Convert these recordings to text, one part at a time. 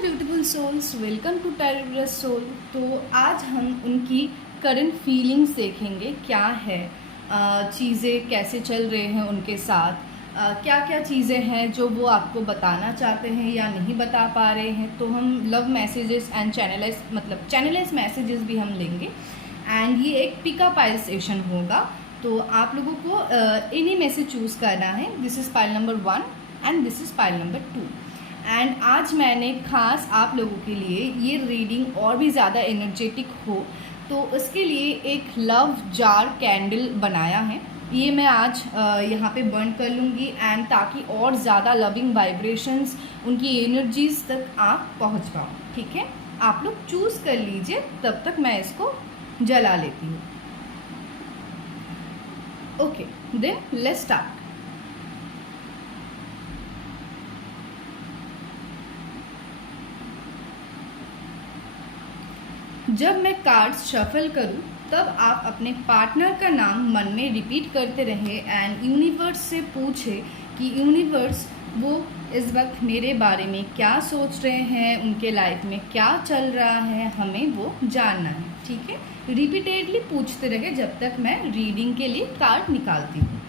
Beautiful souls, welcome to terribles soul. तो आज हम उनकी करंट फीलिंग्स देखेंगे, क्या है, चीज़ें कैसे चल रहे हैं उनके साथ, क्या क्या चीज़ें हैं जो वो आपको बताना चाहते हैं या नहीं बता पा रहे हैं। तो हम love messages and channelise messages भी हम लेंगे एंड ये एक पिकअप आइल सेशन होगा। तो आप लोगों को इन्हीं में से चूज़ करना है। This is pile number 1 and this is pile number 2। And आज मैंने खास आप लोगों के लिए ये रीडिंग और भी ज़्यादा एनर्जेटिक हो तो उसके लिए एक लव जार कैंडल बनाया है। ये मैं आज यहाँ पे बर्न कर लूँगी एंड ताकि और ज़्यादा लविंग वाइब्रेशंस, उनकी एनर्जीज तक आप पहुँच पाओ। ठीक है, आप लोग चूज़ कर लीजिए, तब तक मैं इसको जला लेती हूँ। Okay, then let's start. जब मैं कार्ड्स शफल करूं तब आप अपने पार्टनर का नाम मन में रिपीट करते रहे एंड यूनिवर्स से पूछे कि यूनिवर्स वो इस वक्त मेरे बारे में क्या सोच रहे हैं, उनके लाइफ में क्या चल रहा है, हमें वो जानना है। ठीक है, रिपीटेडली पूछते रहे जब तक मैं रीडिंग के लिए कार्ड निकालती हूँ।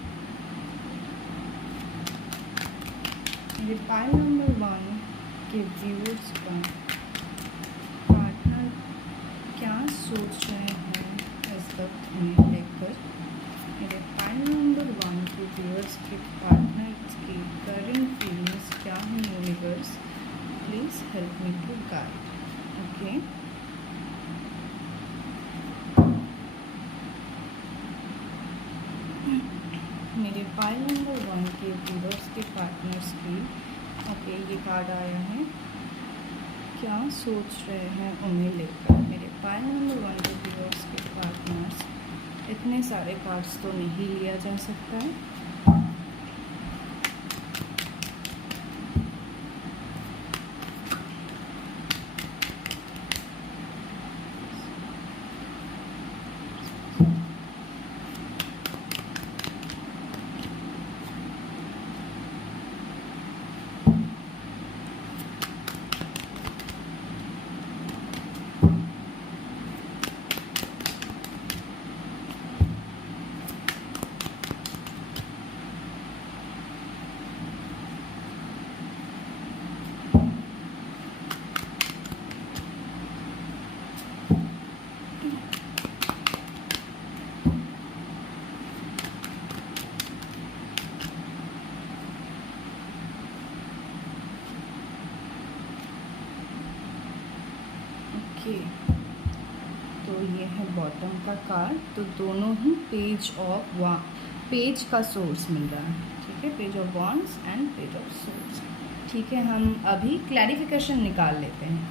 मेरे पाइल नंबर 1 के व्यूअर्स का पार्टनर क्या सोच रहे हैं इस वक्त उन्हें लेकर। मेरे पाइल नंबर 1 के व्यूअर्स के पार्टनर की करंट फीलिंग्स क्या है। Universe please help me to guide. Okay, मेरे पाइल नंबर 1 के व्यूअर्स के पार्टनर्स की ओके ये कार्ड आया है, क्या सोच रहे हैं उन्हें लेकर। मेरे पाइल नंबर 1 के व्यूअर्स के पार्टनर्स, इतने सारे कार्ड्स तो नहीं लिया जा सकता है। ओके, तो ये है बॉटम का कार्ड। तो दोनों ही पेज का सोर्स मिल रहा है। ठीक है, page of wands and page of source. ठीक है, हम अभी क्लैरिफिकेशन निकाल लेते हैं।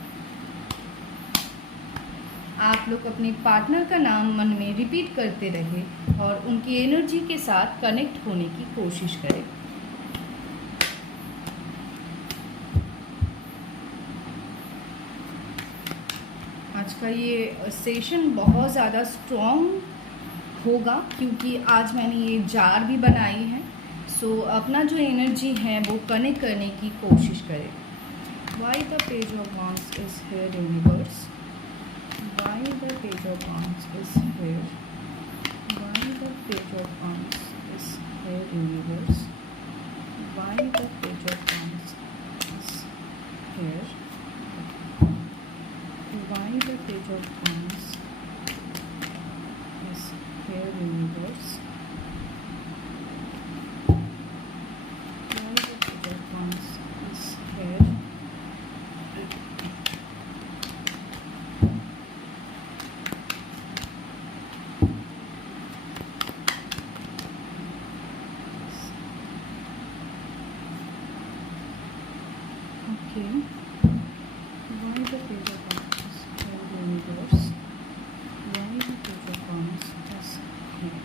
आप लोग अपने पार्टनर का नाम मन में रिपीट करते रहे और उनकी एनर्जी के साथ कनेक्ट होने की कोशिश करें। आज का ये सेशन बहुत ज़्यादा स्ट्रॉन्ग होगा क्योंकि आज मैंने ये जार भी बनाई है। सो अपना जो एनर्जी है वो कनेक्ट करने की कोशिश करें। Why the page of wands is here universe, why the page of wands is here, why the page of wands is here universe, why the page of wands is here, why the page of wands is here universe, why the page of wands is here, okay, why the page of wands universe, why the page of wands is here.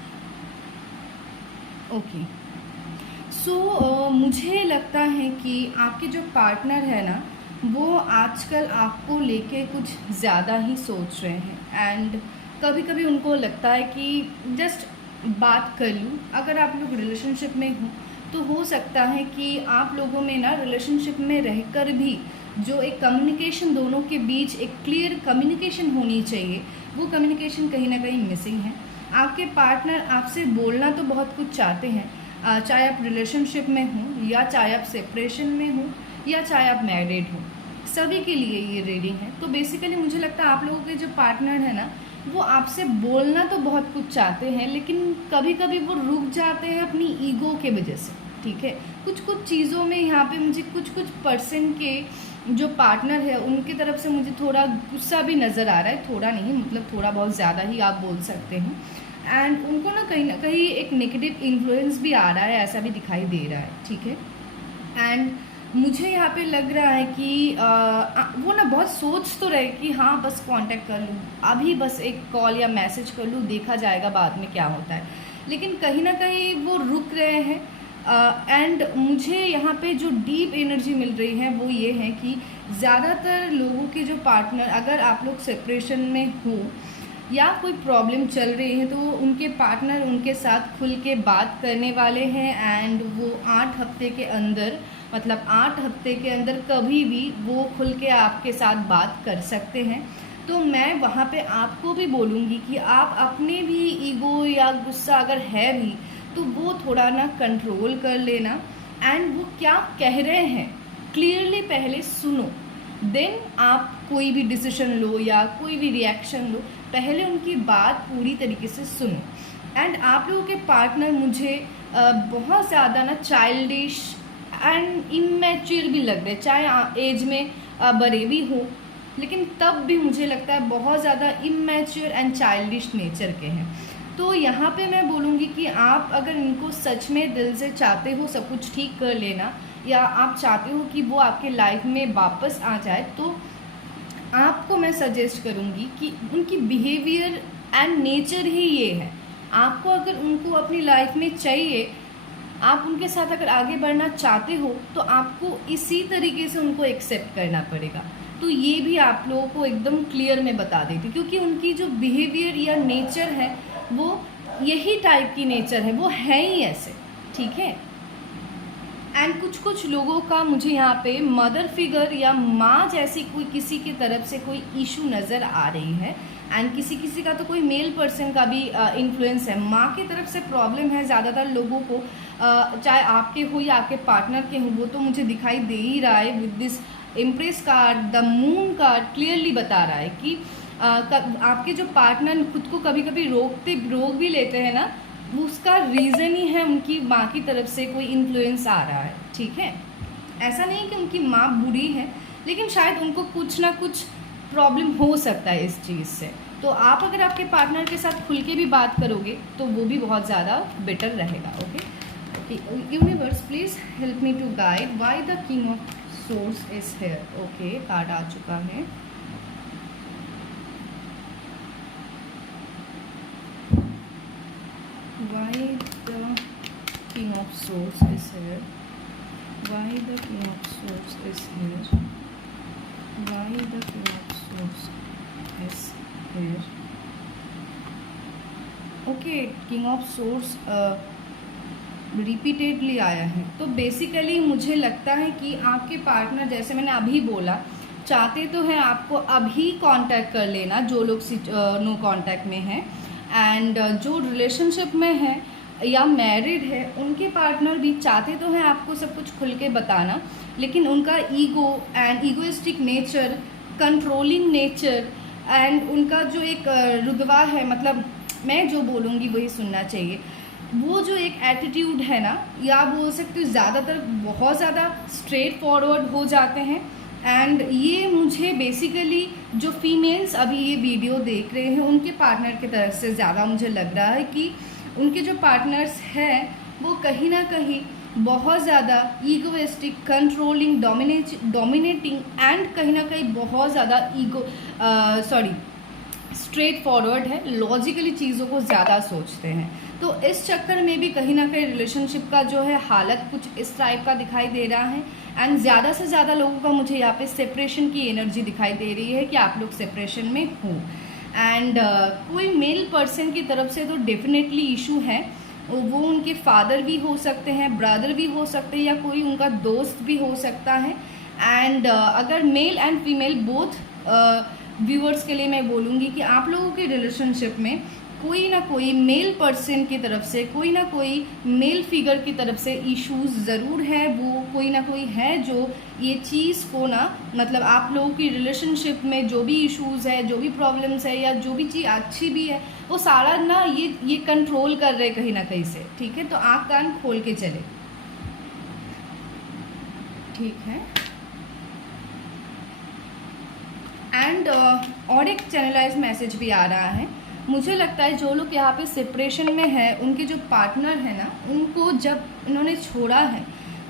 Okay, so मुझे लगता है कि आपके जो partner है ना वो आजकल आपको लेके कुछ ज़्यादा ही सोच रहे हैं एंड कभी कभी उनको लगता है कि जस्ट बात कर लूँ। अगर आप लोग रिलेशनशिप में हो तो हो सकता है कि आप लोगों में ना रिलेशनशिप में रहकर भी जो एक कम्युनिकेशन दोनों के बीच एक क्लियर कम्युनिकेशन होनी चाहिए, वो कम्युनिकेशन कहीं ना कहीं मिसिंग है। आपके पार्टनर आपसे बोलना तो बहुत कुछ चाहते हैं, चाहे आप रिलेशनशिप में हो या चाहे आप सेपरेशन में हो या चाहे आप मैरिड हो, सभी के लिए ये रीडिंग है। तो बेसिकली मुझे लगता है आप लोगों के जो पार्टनर है ना, वो आपसे बोलना तो बहुत कुछ चाहते हैं, लेकिन कभी कभी वो रुक जाते हैं अपनी ईगो के वजह से, ठीक है। कुछ कुछ चीज़ों में यहाँ पे मुझे कुछ परसेंट के जो पार्टनर है उनकी तरफ से मुझे थोड़ा गुस्सा भी नज़र आ रहा है, थोड़ा नहीं मतलब थोड़ा बहुत ज़्यादा ही आप बोल सकते हैं। एंड उनको ना कहीं एक नेगेटिव इन्फ्लुएंस भी आ रहा है, ऐसा भी दिखाई दे रहा है, ठीक है। एंड मुझे यहाँ पे लग रहा है कि वो ना बहुत सोच तो रहे कि हाँ बस कांटेक्ट कर लूँ, अभी बस एक कॉल या मैसेज कर लूँ, देखा जाएगा बाद में क्या होता है, लेकिन कहीं ना कहीं वो रुक रहे हैं। एंड मुझे यहाँ पे जो डीप एनर्जी मिल रही है वो ये है कि ज़्यादातर लोगों के जो पार्टनर, अगर आप लोग सेपरेशन में हो या कोई प्रॉब्लम चल रही है, तो उनके पार्टनर उनके साथ खुल के बात करने वाले हैं। एंड वो 8 हफ्ते के अंदर, मतलब 8 हफ्ते के अंदर कभी भी वो खुल के आपके साथ बात कर सकते हैं। तो मैं वहाँ पे आपको भी बोलूँगी कि आप अपने भी ईगो या गुस्सा अगर है भी तो वो थोड़ा ना कंट्रोल कर लेना। एंड वो क्या कह रहे हैं क्लियरली पहले सुनो, देन आप कोई भी डिसीजन लो या कोई भी रिएक्शन लो, पहले उनकी बात पूरी तरीके से सुनो। एंड आप लोगों के पार्टनर मुझे बहुत ज़्यादा ना चाइल्डिश एंड इमेच्योर भी लग रहे हैं, चाहे एज में बड़े भी हो, लेकिन तब भी मुझे लगता है बहुत ज़्यादा इमेच्योर एंड चाइल्डिश नेचर के हैं। तो यहाँ पे मैं बोलूँगी कि आप अगर इनको सच में दिल से चाहते हो सब कुछ ठीक कर लेना, या आप चाहते हो कि वो आपके लाइफ में वापस आ जाए, तो आपको मैं सजेस्ट करूँगी कि उनकी बिहेवियर एंड नेचर ही ये है। आपको अगर उनको अपनी लाइफ में चाहिए, आप उनके साथ अगर आगे बढ़ना चाहते हो, तो आपको इसी तरीके से उनको एक्सेप्ट करना पड़ेगा। तो ये भी आप लोगों को एकदम क्लियर में बता देती, क्योंकि उनकी जो बिहेवियर या नेचर है वो यही टाइप की नेचर है, वो है ही ऐसे, ठीक है। एंड कुछ लोगों का मुझे यहाँ पे मदर फिगर या माँ जैसी कोई किसी की तरफ से कोई इशू नज़र आ रही है। एंड किसी का तो कोई मेल पर्सन का भी इन्फ्लुएंस है, माँ की तरफ से प्रॉब्लम है ज़्यादातर लोगों को, चाहे आपके हो या आपके पार्टनर के हो, वो तो मुझे दिखाई दे ही रहा है। With this impress card, the moon card clearly बता रहा है कि आपके जो पार्टनर खुद को कभी कभी रोक भी लेते हैं ना, उसका रीज़न ही है उनकी माँ की तरफ से कोई इन्फ्लुएंस आ रहा है, ठीक है। ऐसा नहीं कि उनकी माँ बुरी है, लेकिन शायद उनको कुछ ना कुछ प्रॉब्लम हो सकता है इस चीज़ से। तो आप अगर आपके पार्टनर के साथ खुल के भी बात करोगे तो वो भी बहुत ज़्यादा बेटर रहेगा। Okay, universe please help me to guide why the king of swords is here. Okay, card आ चुका है। Why the King of Swords is here? Why the King of Swords is here? Why the King of Swords is here? Okay, King of Swords repeatedly आया है। तो basically मुझे लगता है कि आपके पार्टनर, जैसे मैंने अभी बोला, चाहते तो हैं आपको अभी कांटेक्ट कर लेना, जो लोग नो कांटेक्ट में हैं। एंड जो रिलेशनशिप में है या मैरिड है, उनके पार्टनर भी चाहते तो हैं आपको सब कुछ खुल के बताना, लेकिन उनका ego and egoistic nature, controlling nature and उनका जो एक रुतबा है, मतलब मैं जो बोलूँगी वही सुनना चाहिए, वो जो एक एटीट्यूड है ना, या बोल सकते हो ज़्यादातर बहुत ज़्यादा स्ट्रेट फॉरवर्ड हो जाते हैं। एंड ये मुझे बेसिकली जो फीमेल्स अभी ये वीडियो देख रहे हैं उनके पार्टनर की तरफ से ज़्यादा मुझे लग रहा है कि उनके जो पार्टनर्स हैं वो कहीं ना कहीं बहुत ज़्यादा ईगोइस्टिक, कंट्रोलिंग, डोमिनेटिंग एंड कहीं ना कहीं बहुत ज़्यादा स्ट्रेट फॉरवर्ड है, लॉजिकली चीज़ों को ज़्यादा सोचते हैं। तो इस चक्कर में भी कहीं ना कहीं रिलेशनशिप का जो है हालत कुछ इस टाइप का दिखाई दे रहा है। एंड ज़्यादा से ज़्यादा लोगों का मुझे यहाँ पे सेपरेशन की एनर्जी दिखाई दे रही है कि आप लोग सेपरेशन में हो। एंड कोई मेल पर्सन की तरफ से तो डेफिनेटली इशू है, वो उनके फादर भी हो सकते हैं, ब्रदर भी हो सकते हैं, या कोई उनका दोस्त भी हो सकता है। एंड अगर male and female both viewers के लिए मैं बोलूँगी कि आप लोगों के रिलेशनशिप में कोई ना कोई मेल पर्सन की तरफ से, कोई ना कोई मेल फिगर की तरफ से इश्यूज ज़रूर है। वो कोई ना कोई है जो ये चीज़ को ना, मतलब आप लोगों की रिलेशनशिप में जो भी इश्यूज है, जो भी प्रॉब्लम्स है, या जो भी चीज़ अच्छी भी है, वो सारा ना ये कंट्रोल कर रहे कहीं ना कहीं से। ठीक है, तो आँख कान खोल के चले। ठीक है। एंड और एक चैनलाइज मैसेज भी आ रहा है। मुझे लगता है जो लोग यहाँ पे सेपरेशन में है, उनके जो पार्टनर है ना, उनको जब इन्होंने छोड़ा है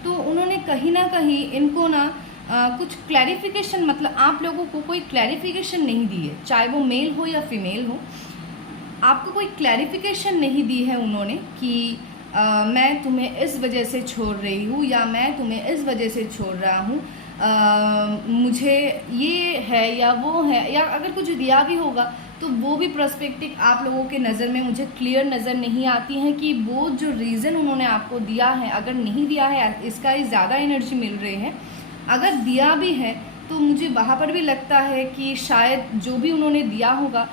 तो उन्होंने कहीं ना कहीं इनको ना कुछ क्लैरिफिकेशन, मतलब आप लोगों को कोई क्लैरिफिकेशन नहीं दी है, चाहे वो मेल हो या फीमेल हो। आपको कोई क्लैरिफिकेशन नहीं दी है उन्होंने कि मैं तुम्हें इस वजह से छोड़ रही हूँ, या मैं तुम्हें इस वजह से छोड़ रहा हूँ, मुझे ये है या वो है, या अगर कुछ दिया भी होगा तो वो भी पर्सपेक्टिव आप लोगों के नज़र में मुझे क्लियर नज़र नहीं आती है कि वो जो रीज़न उन्होंने आपको दिया है, अगर नहीं दिया है इसका ही ज़्यादा एनर्जी मिल रही है। अगर दिया भी है तो मुझे वहाँ पर भी लगता है कि शायद जो भी उन्होंने दिया होगा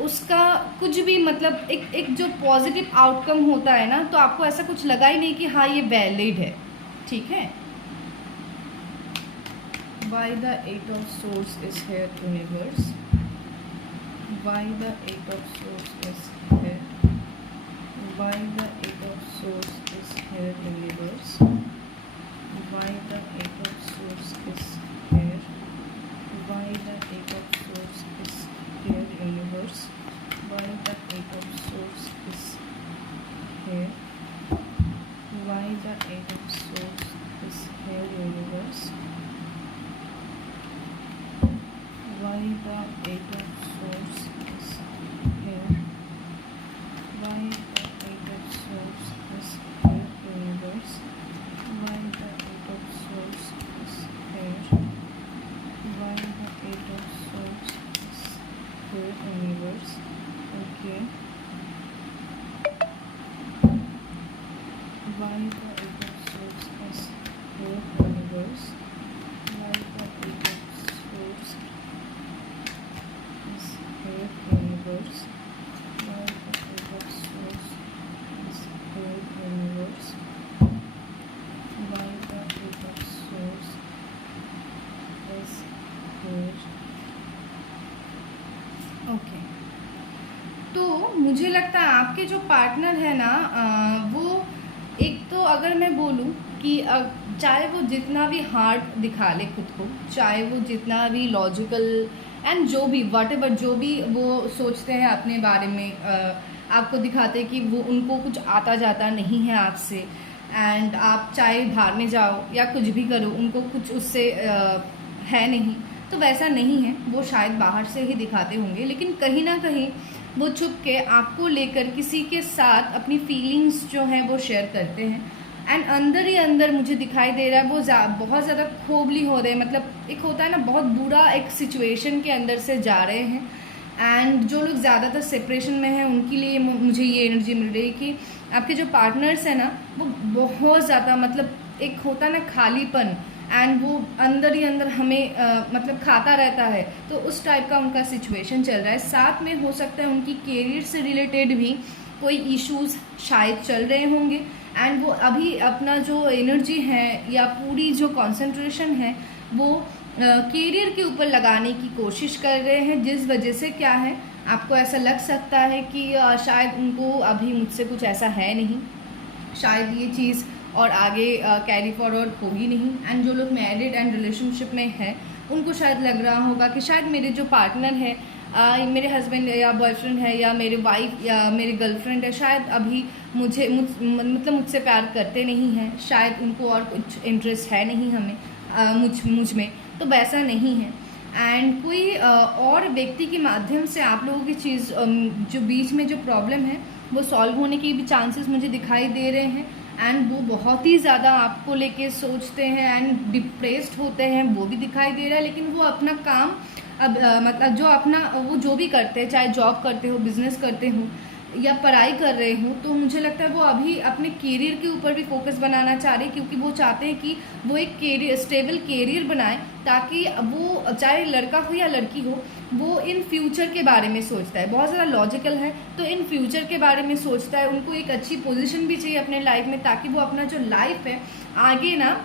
उसका कुछ भी, मतलब एक जो पॉजिटिव आउटकम होता है ना, तो आपको ऐसा कुछ लगा ही नहीं कि हाँ ये वैलिड है। ठीक है। Why the Eight of Swords is here, universe? Why the Eight of Swords is here? Why the Eight of Swords is here, universe? Why the Eight of Swords is here? Why the Eight of Swords is here, universe? Why the Eight of Swords is here? Why the Eight of Swords is here, universe? Why the Eight of Swords is here? Why the Eight of Swords is here, universe? Why the Eight of Swords is here? Why the Eight of Swords is here, universe? Okay. Why the Eight of Swords is here, universe? Why the Eight of Swords is here, universe? Why the Eight of Swords is here, universe? Why the Eight of Swords is here? Okay. तो मुझे लगता है आपके जो partner है ना, वो एक तो अगर मैं बोलूँ कि चाहे वो जितना भी हार्ड दिखा ले खुद को, चाहे वो जितना भी लॉजिकल एंड जो भी वॉटेवर जो भी वो सोचते हैं अपने बारे में, आपको दिखाते कि वो उनको कुछ आता जाता नहीं है आपसे, एंड आप चाहे बाहर में जाओ या कुछ भी करो उनको कुछ उससे है नहीं, तो वैसा नहीं है। वो शायद बाहर से ही दिखाते होंगे, लेकिन कहीं ना कहीं वो छुप के आपको लेकर किसी के साथ अपनी फीलिंग्स जो हैं वो शेयर करते हैं, एंड अंदर ही अंदर मुझे दिखाई दे रहा है वो बहुत ज़्यादा खोबली हो रहे हैं। मतलब एक होता है ना, बहुत बुरा एक सिचुएशन के अंदर से जा रहे हैं। एंड जो लोग ज़्यादातर सेपरेशन में हैं उनके लिए मुझे ये एनर्जी मिल रही है कि आपके जो पार्टनर्स हैं ना, वो बहुत ज़्यादा, मतलब एक होता है ना खालीपन, एंड वो अंदर ही अंदर हमें मतलब खाता रहता है, तो उस टाइप का उनका सिचुएशन चल रहा है। साथ में हो सकता है उनकी कैरियर से रिलेटेड भी कोई इश्यूज शायद चल रहे होंगे, एंड वो अभी अपना जो एनर्जी है या पूरी जो कंसंट्रेशन है वो कैरियर के ऊपर लगाने की कोशिश कर रहे हैं, जिस वजह से क्या है, आपको ऐसा लग सकता है कि शायद उनको अभी मुझसे कुछ ऐसा है नहीं, शायद ये चीज़ और आगे कैरी फॉरवर्ड होगी नहीं। एंड जो लोग मैरिड एंड रिलेशनशिप में हैं उनको शायद लग रहा होगा कि शायद मेरे जो पार्टनर है, मेरे हस्बैंड या बॉयफ्रेंड है या मेरे वाइफ या मेरी गर्लफ्रेंड है, शायद अभी मतलब मुझसे प्यार करते नहीं हैं, शायद उनको और कुछ इंटरेस्ट है नहीं हमें मुझ में, तो वैसा नहीं है। एंड कोई और व्यक्ति के माध्यम से आप लोगों की चीज़ जो बीच में जो प्रॉब्लम है वो सॉल्व होने के भी चांसेस मुझे दिखाई दे रहे हैं, एंड वो बहुत ही ज़्यादा आपको लेके सोचते हैं एंड डिप्रेस्ड होते हैं, वो भी दिखाई दे रहा है। लेकिन वो अपना काम अब मतलब जो अपना वो जो भी करते हैं, चाहे जॉब करते हो, बिजनेस करते हो, या पढ़ाई कर रहे हों, तो मुझे लगता है वो अभी अपने करियर के ऊपर भी फोकस बनाना चाह रहे हैं, क्योंकि वो चाहते हैं कि वो एक करियर, स्टेबल करियर बनाएं, ताकि वो चाहे लड़का हो या लड़की हो, वो इन फ्यूचर के बारे में सोचता है, बहुत ज़्यादा लॉजिकल है, तो इन फ्यूचर के बारे में सोचता है। उनको एक अच्छी पोजीशन भी चाहिए अपने लाइफ में, ताकि वो अपना जो लाइफ है आगे ना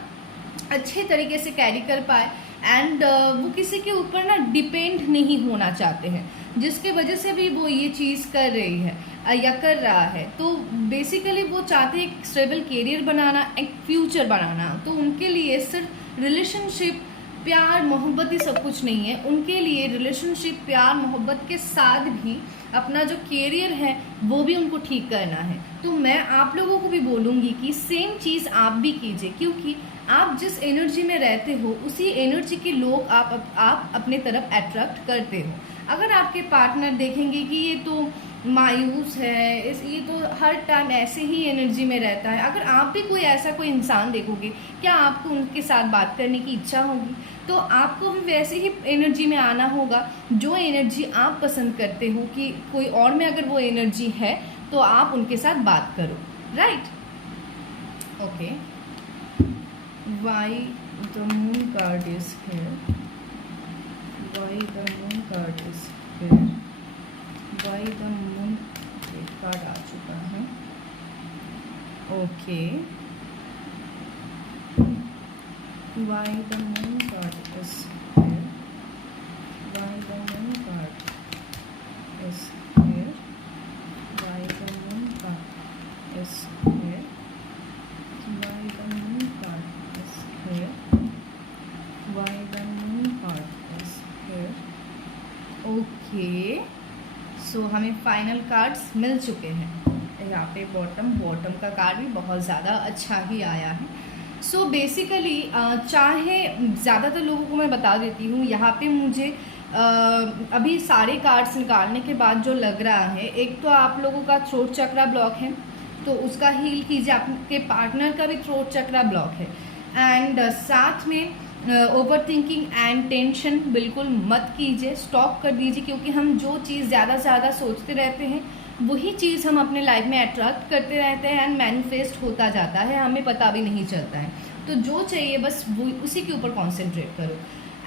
अच्छे तरीके से कैरी कर पाए। एंड वो किसी के ऊपर ना डिपेंड नहीं होना चाहते हैं, जिसके वजह से भी वो ये चीज़ कर रही है या कर रहा है। तो बेसिकली वो चाहते हैं एक स्टेबल करियर बनाना, एक फ्यूचर बनाना। तो उनके लिए सिर्फ रिलेशनशिप, प्यार मोहब्बत ही सब कुछ नहीं है। उनके लिए रिलेशनशिप, प्यार मोहब्बत के साथ भी अपना जो करियर है वो भी उनको ठीक करना है। तो मैं आप लोगों को भी बोलूँगी कि सेम चीज़ आप भी कीजिए, क्योंकि आप जिस एनर्जी में रहते हो उसी एनर्जी के लोग आप अपने तरफ अट्रैक्ट करते हो। अगर आपके पार्टनर देखेंगे कि ये तो मायूस है, ये तो हर टाइम ऐसे ही एनर्जी में रहता है, अगर आप भी कोई ऐसा कोई इंसान देखोगे, क्या आपको उनके साथ बात करने की इच्छा होगी? तो आपको भी वैसे ही एनर्जी में आना होगा, जो एनर्जी आप पसंद करते हो कि कोई और में अगर वो एनर्जी है तो आप उनके साथ बात करो, right? Okay, why the moon card is here, why the moon card is here, why the moon card आ चुका है। Okay, why the moon card is here, why the moon card is here, why the moon card is here, why the moon card is here, why the moon card is here। Okay, so हमें final cards मिल चुके हैं। यहाँ पे bottom का card भी बहुत ज़्यादा अच्छा ही आया है। सो बेसिकली चाहे ज़्यादातर लोगों को मैं बता देती हूँ, यहाँ पे मुझे अभी सारे कार्ड्स निकालने के बाद जो लग रहा है, एक तो आप लोगों का थ्रोट चक्रा ब्लॉक है, तो उसका हील कीजिए। आपके पार्टनर का भी थ्रोट चक्रा ब्लॉक है। एंड साथ में ओवर थिंकिंग एंड टेंशन बिल्कुल मत कीजिए, स्टॉप कर दीजिए, क्योंकि हम जो चीज़ ज़्यादा से ज़्यादा सोचते रहते हैं वही चीज़ हम अपने लाइफ में अट्रैक्ट करते रहते हैं एंड मैनिफेस्ट होता जाता है, हमें पता भी नहीं चलता है। तो जो चाहिए बस वो उसी के ऊपर कॉन्सेंट्रेट करो।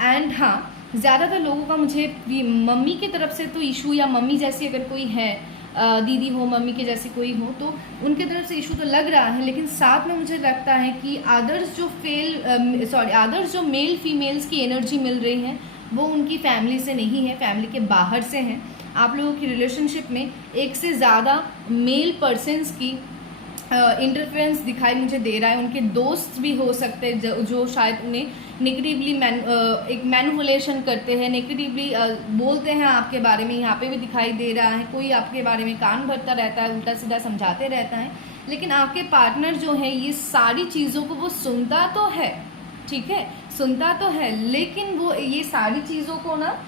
एंड हाँ, ज़्यादातर लोगों का मुझे मम्मी की तरफ से तो इशू, या मम्मी जैसी अगर कोई है, दीदी हो, मम्मी के जैसी कोई हो, तो उनके तरफ से इशू तो लग रहा है। लेकिन साथ में मुझे लगता है कि अदर्स जो मेल फीमेल्स की एनर्जी मिल रही है वो उनकी फैमिली से नहीं है, फैमिली के बाहर से हैं। आप लोगों की रिलेशनशिप में एक से ज़्यादा मेल पर्सन्स की इंटरफेरेंस दिखाई मुझे दे रहा है। उनके दोस्त भी हो सकते हैं जो शायद उन्हें नेगेटिवली एक मैनिपुलेशन करते हैं, नेगेटिवली बोलते हैं आपके बारे में। यहाँ पे भी दिखाई दे रहा है कोई आपके बारे में कान भरता रहता है, उल्टा सीधा समझाते रहता है, लेकिन आपके पार्टनर जो है ये सारी चीज़ों को वो सुनता तो है, ठीक है, सुनता तो है, लेकिन वो ये सारी चीज़ों को ना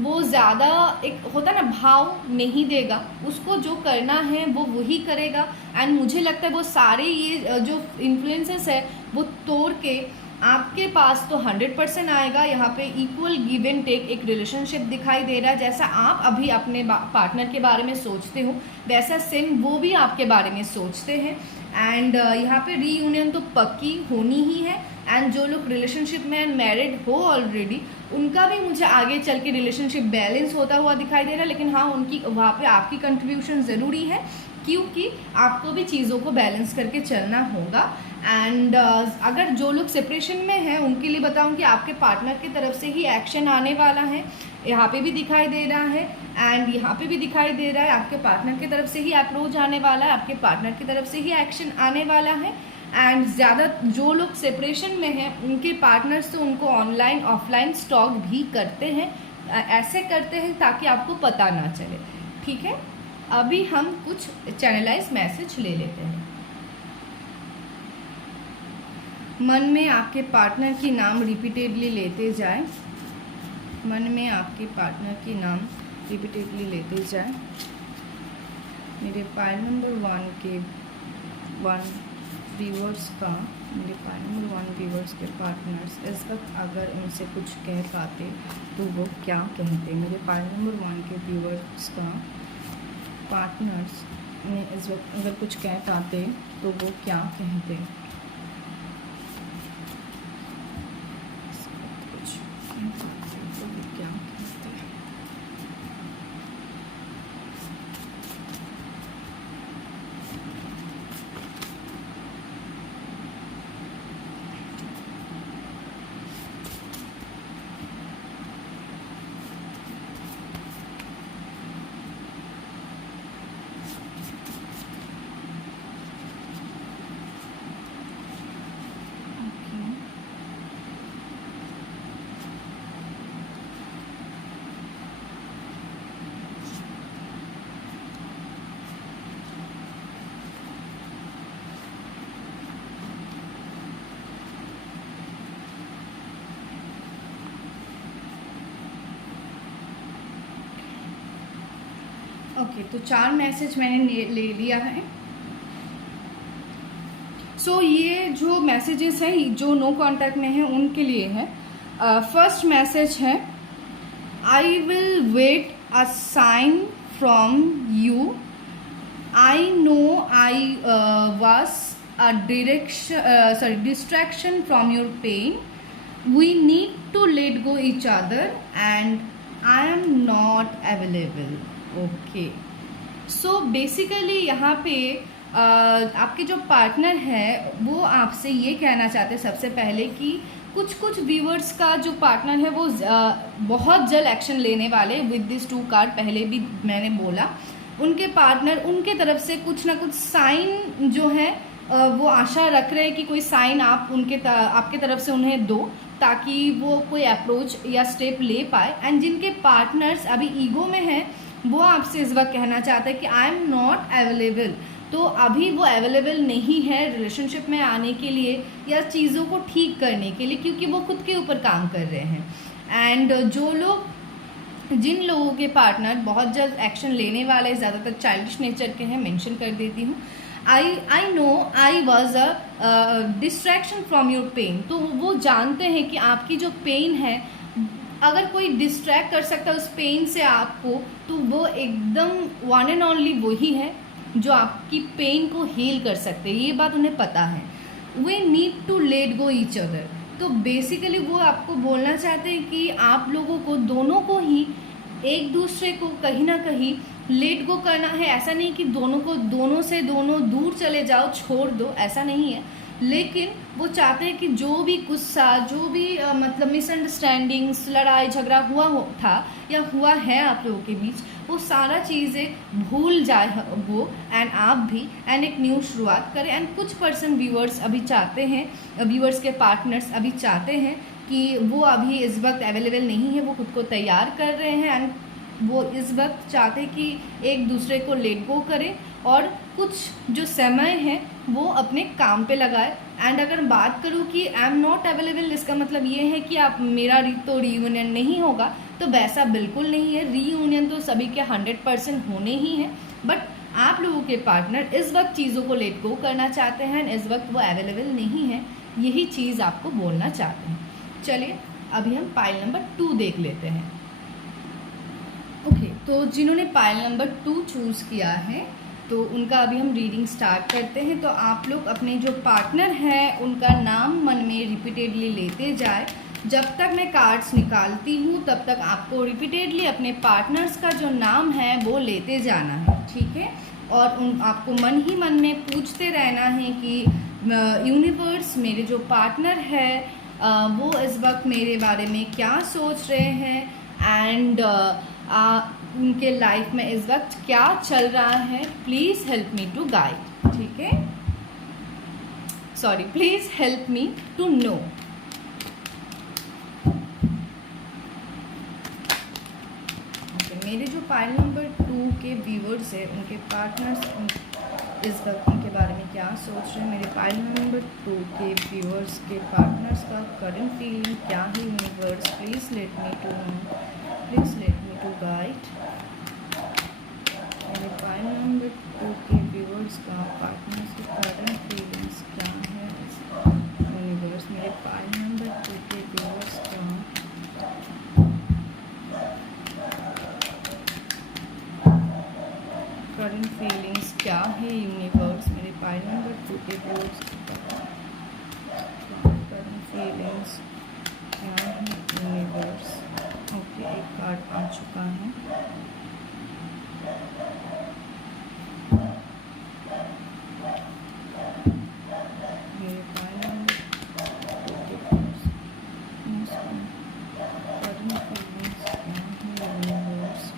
वो ज़्यादा एक होता ना भाव नहीं देगा। उसको जो करना है वो वही करेगा। एंड मुझे लगता है वो सारे ये जो इन्फ्लुएंसेस है वो तोड़ के आपके पास तो 100% आएगा। यहाँ पे इक्वल गिव एंड टेक एक रिलेशनशिप दिखाई दे रहा है। जैसा आप अभी अपने पार्टनर के बारे में सोचते हो वैसा सेम वो भी आपके बारे में सोचते हैं। एंड यहाँ पे रीयूनियन तो पक्की होनी ही है। एंड जो लोग रिलेशनशिप में एंड मैरिड हो ऑलरेडी उनका भी मुझे आगे चल के रिलेशनशिप बैलेंस होता हुआ दिखाई दे रहा है। लेकिन हाँ, उनकी वहाँ पे आपकी कंट्रीब्यूशन ज़रूरी है, क्योंकि आपको भी चीज़ों को बैलेंस करके चलना होगा। एंड अगर जो लोग सेपरेशन में हैं उनके लिए बताऊं कि आपके पार्टनर की तरफ से ही एक्शन आने वाला है। यहाँ पे भी दिखाई दे रहा है एंड यहाँ पे भी दिखाई दे रहा है। आपके पार्टनर की तरफ से ही अप्रोच आने वाला है, आपके पार्टनर की तरफ से ही एक्शन आने वाला है। एंड ज़्यादा जो लोग सेपरेशन में हैं उनके पार्टनर्स तो उनको ऑनलाइन ऑफलाइन स्टॉक भी करते हैं। ऐसे करते हैं ताकि आपको पता ना चले, ठीक है। अभी हम कुछ चैनलाइज मैसेज ले लेते हैं। मन में आपके पार्टनर की नाम रिपीटेडली लेते जाएं, मन में आपके पार्टनर की नाम रिपीटेडली लेते जाएं। मेरे पाइल नंबर 1 के 1 व्यूअर्स का, मेरे पाइल नंबर 1 व्यूअर्स के पार्टनर्स इस वक्त अगर उनसे कुछ कह पाते तो वो क्या कहते। मेरे पाइल नंबर 1 के व्यूअर्स का पार्टनर्स इस वक्त अगर कुछ कह पाते तो वो क्या कहते? कुछ कह पाते तो वो क्या कहते? ओके, तो 4 मैसेज मैंने ले लिया है। सो ये जो मैसेजेस हैं जो नो कांटेक्ट में हैं उनके लिए है। फर्स्ट मैसेज है, I will wait a sign from you, I know I was a distraction from your pain, we need to let go each other and I am not available. Okay, so basically यहाँ पे आपके जो partner है वो आपसे ये कहना चाहते हैं सबसे पहले कि कुछ व्यूअर्स का जो पार्टनर है वो बहुत जल्द एक्शन लेने वाले विद दिस 2 कार्ड। पहले भी मैंने बोला उनके पार्टनर उनके तरफ से कुछ ना कुछ साइन जो है वो आशा रख रहे हैं कि कोई साइन आप आपके तरफ से उन्हें दो ताकि वो कोई अप्रोच या स्टेप ले पाए। एंड जिनके पार्टनर्स अभी ईगो में हैं वो आपसे इस वक्त कहना चाहते हैं कि आई एम नॉट अवेलेबल। तो अभी वो अवेलेबल नहीं है रिलेशनशिप में आने के लिए या चीज़ों को ठीक करने के लिए, क्योंकि वो खुद के ऊपर काम कर रहे हैं। एंड जिन लोगों के पार्टनर बहुत जल्द एक्शन लेने वाले ज़्यादातर चाइल्डिश नेचर के हैं, मेंशन कर देती हूँ, I know I was a distraction from your pain. तो वो जानते हैं कि आपकी जो पेन है, अगर कोई डिस्ट्रैक्ट कर सकता है उस पेन से आपको, तो वो एकदम वन एंड ओनली वही है जो आपकी पेन को हील कर सकते हैं। ये बात उन्हें पता है। We need to let go each other. तो बेसिकली वो आपको बोलना चाहते हैं कि आप लोगों को दोनों को ही एक दूसरे को कहीं ना कहीं लेट गो करना है। ऐसा नहीं कि दोनों से दूर चले जाओ, छोड़ दो, ऐसा नहीं है। लेकिन वो चाहते हैं कि जो भी गुस्सा, जो भी मतलब मिसअंडरस्टैंडिंग्स, लड़ाई झगड़ा था या हुआ है आप लोगों के बीच, वो सारा चीज़ें भूल जाए वो, एंड आप भी, एंड एक न्यू शुरुआत करें। एंड कुछ पर्सन व्यूअर्स अभी चाहते हैं, व्यूअर्स के पार्टनर्स अभी चाहते हैं कि वो अभी इस वक्त अवेलेबल नहीं है, वो खुद को तैयार कर रहे हैं एंड वो इस वक्त चाहते कि एक दूसरे को लेट गो करें और कुछ जो समय है वो अपने काम पे लगाए। एंड अगर बात करूँ कि आई एम नॉट अवेलेबल, इसका मतलब ये है कि आप मेरा रीयूनियन नहीं होगा, तो वैसा बिल्कुल नहीं है। रीयूनियन तो सभी के 100% होने ही है, बट आप लोगों के पार्टनर इस वक्त चीज़ों को लेट गो करना चाहते हैं, इस वक्त वो अवेलेबल नहीं है, यही चीज़ आपको बोलना चाहते हैं। चलिए अभी हम पाइल नंबर 2 देख लेते हैं। ओके, तो जिन्होंने पाइल नंबर 2 चूज़ किया है तो उनका अभी हम रीडिंग स्टार्ट करते हैं। तो आप लोग अपने जो पार्टनर हैं उनका नाम मन में रिपीटेडली लेते जाए। जब तक मैं कार्ड्स निकालती हूँ तब तक आपको रिपीटेडली अपने पार्टनर्स का जो नाम है वो लेते जाना है, ठीक है। और आपको मन ही मन में पूछते रहना है कि यूनिवर्स, मेरे जो पार्टनर है वो इस वक्त मेरे बारे में क्या सोच रहे हैं, एंड उनके लाइफ में इस वक्त क्या चल रहा है, please help me to guide, ठीक है। Sorry, please help me to know. मेरे जो पाइल नंबर 2 के व्यूअर्स है उनके पार्टनर्स इस वक्त उनके बारे में क्या सोच रहे हैं, मेरे पाइल नंबर 2 के व्यूअर्स के पार्टनर्स का करंट फीलिंग क्या है, universe please let me to know, please let me to guide. मेरे पाइल नंबर 2 के व्यूअर्स का पार्टनर्स की करंट फीलिंग्स क्या है, यूनिवर्स मेरे पाइल नंबर 2 के व्यूअर्स का करंट फीलिंग्स क्या है यूनिवर्स, मेरे पाइल नंबर 2 के बोर्ड्स करंट फीलिंग्स क्या है यूनिवर्स। ओके, एक कार्ड आ चुका है। मेरे पाइल नंबर 2 के बोर्ड्स करंट फीलिंग्स क्या है यूनिवर्स।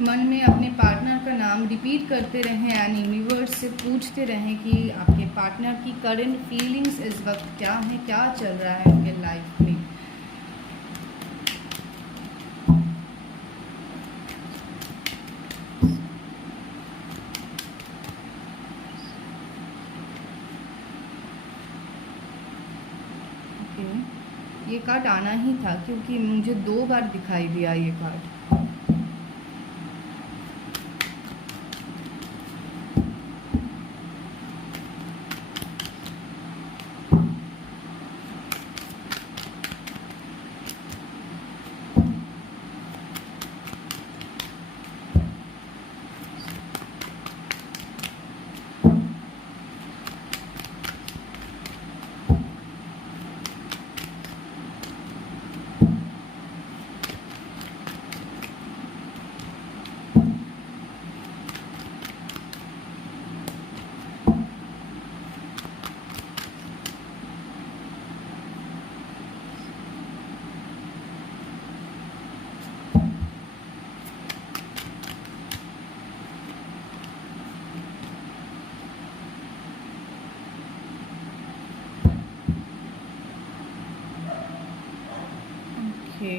मन में अपने पार्टनर का नाम रिपीट करते रहें एंड यूनिवर्स से पूछते रहें कि आपके पार्टनर की करंट फीलिंग्स इस वक्त क्या है, क्या चल रहा है उनके लाइफ में। ये कार्ड आना ही था क्योंकि मुझे 2 बार दिखाई दिया ये कार्ड। ओके,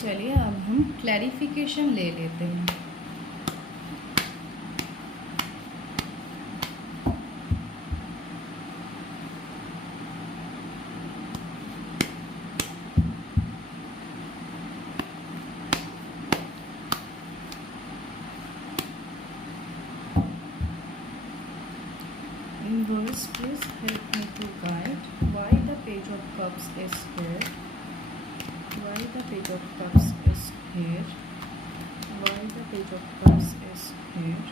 चलिए अब हम क्लैरिफिकेशन ले लेते हैं। Universe, please help me to guide why the Page of Cups is here. Why the Page of Cups is here. Why the Page of Cups is here.